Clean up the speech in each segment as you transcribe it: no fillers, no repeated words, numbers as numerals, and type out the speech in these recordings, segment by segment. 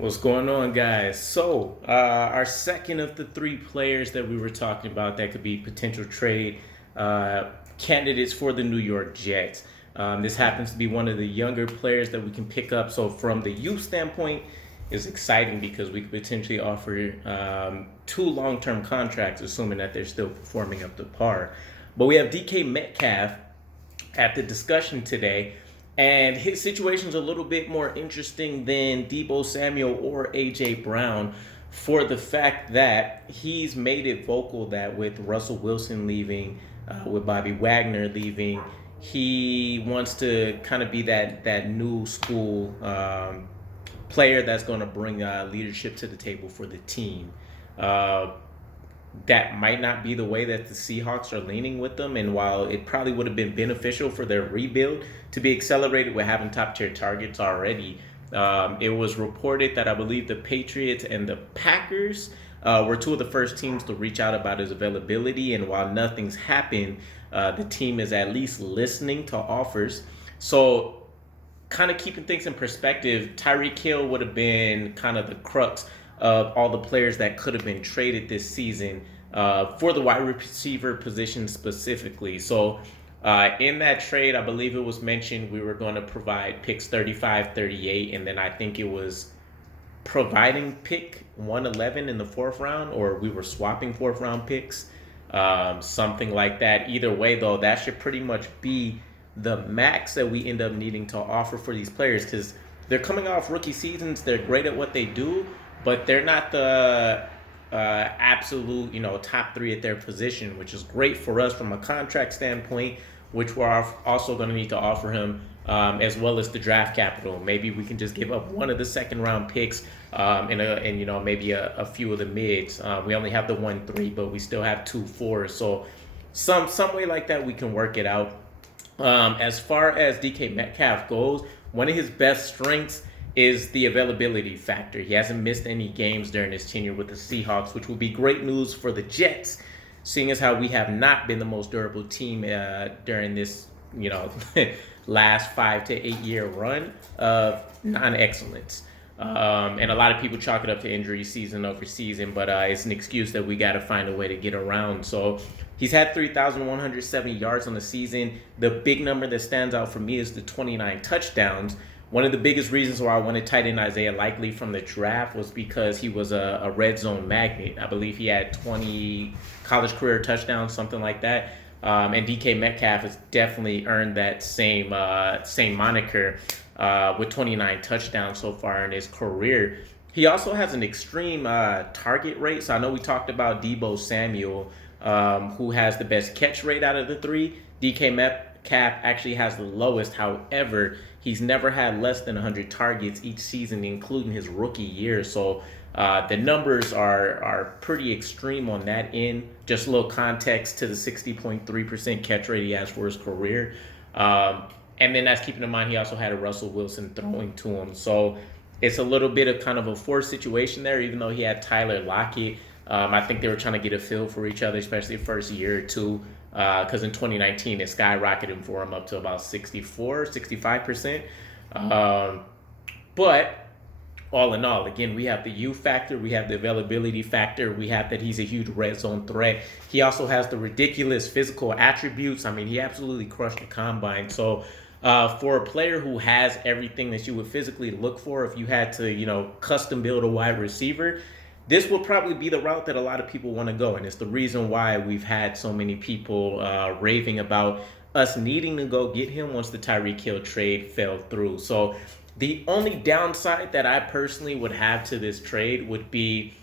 What's going on, guys? So, our second of the three players that we were talking about that could be potential trade candidates for the New York Jets. This happens to be one of the younger players that we can pick up. So, from the youth standpoint, it's exciting because we could potentially offer two long-term contracts, assuming that they're still performing up to par. But we have DK Metcalf at the discussion today. And his situation's a little bit more interesting than Deebo Samuel or A.J. Brown for the fact that he's made it vocal that with Russell Wilson leaving, with Bobby Wagner leaving, he wants to kind of be that new school player that's going to bring leadership to the table for the team. That might not be the way that the Seahawks are leaning with them. And while it probably would have been beneficial for their rebuild to be accelerated with having top tier targets already, it was reported that I believe the Patriots and the Packers were two of the first teams to reach out about his availability. And while nothing's happened, the team is at least listening to offers. So, kind of keeping things in perspective, Tyreek Hill would have been kind of the crux of all the players that could have been traded this season for the wide receiver position specifically. So in that trade, I believe it was mentioned we were going to provide picks 35, 38, and then I think it was providing pick 111 in the fourth round, or we were swapping fourth round picks, something like that. Either way, though, that should pretty much be the max that we end up needing to offer for these players because they're coming off rookie seasons. They're great at what they do, but they're not the absolute, top three at their position, which is great for us from a contract standpoint, which we're also going to need to offer him, as well as the draft capital. Maybe we can just give up one of the second round picks and maybe a few of the mids. We only have the 1-3, but we still have 2-4. So some way like that, we can work it out. As far as DK Metcalf goes, one of his best strengths is the availability factor. He hasn't missed any games during his tenure with the Seahawks, which will be great news for the Jets, seeing as how we have not been the most durable team during this, last 5 to 8 year run of non-excellence. And a lot of people chalk it up to injury season over season, but it's an excuse that we got to find a way to get around. So he's had 3,170 yards on the season. The big number that stands out for me is the 29 touchdowns. One of the biggest reasons why I wanted tight end Isaiah Likely from the draft was because he was a red zone magnet. I believe he had 20 college career touchdowns, something like that. And DK Metcalf has definitely earned that same moniker with 29 touchdowns so far in his career. He also has an extreme target rate. So I know we talked about Deebo Samuel, who has the best catch rate out of the three. DK Metcalf actually has the lowest. However, he's never had less than 100 targets each season, including his rookie year. So the numbers are pretty extreme on that end. Just a little context to the 60.3% catch rate he has for his career. And then that's keeping in mind he also had a Russell Wilson throwing to him. So it's a little bit of kind of a forced situation there, even though he had Tyler Lockett. I think they were trying to get a feel for each other, especially the first year or two. Because in 2019, it skyrocketed for him up to about 65%. But all in all, again, we have the youth factor, we have the availability factor, we have that he's a huge red zone threat. He also has the ridiculous physical attributes. I mean, he absolutely crushed the combine. So for a player who has everything that you would physically look for if you had to, custom build a wide receiver, this will probably be the route that a lot of people want to go. And it's the reason why we've had so many people raving about us needing to go get him once the Tyreek Hill trade fell through. So the only downside that I personally would have to this trade would be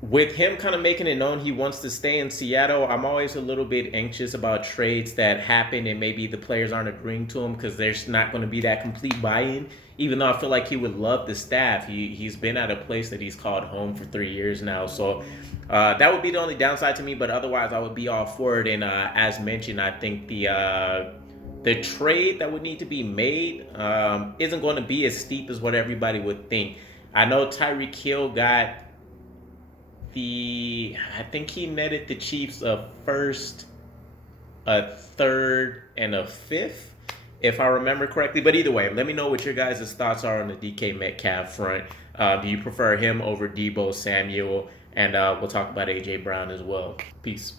with him kind of making it known he wants to stay in Seattle. I'm always a little bit anxious about trades that happen and maybe the players aren't agreeing to them because there's not going to be that complete buy-in. Even though I feel like he would love the staff, he's been at a place that he's called home for 3 years now. So that would be the only downside to me, but otherwise I would be all for it. And as mentioned, I think the trade that would need to be made isn't going to be as steep as what everybody would think. I know Tyreek Hill got I think he netted the Chiefs a first, a third, and a fifth, if I remember correctly. But either way, let me know what your guys' thoughts are on the DK Metcalf front. Do you prefer him over Debo Samuel? And we'll talk about AJ Brown as well. Peace.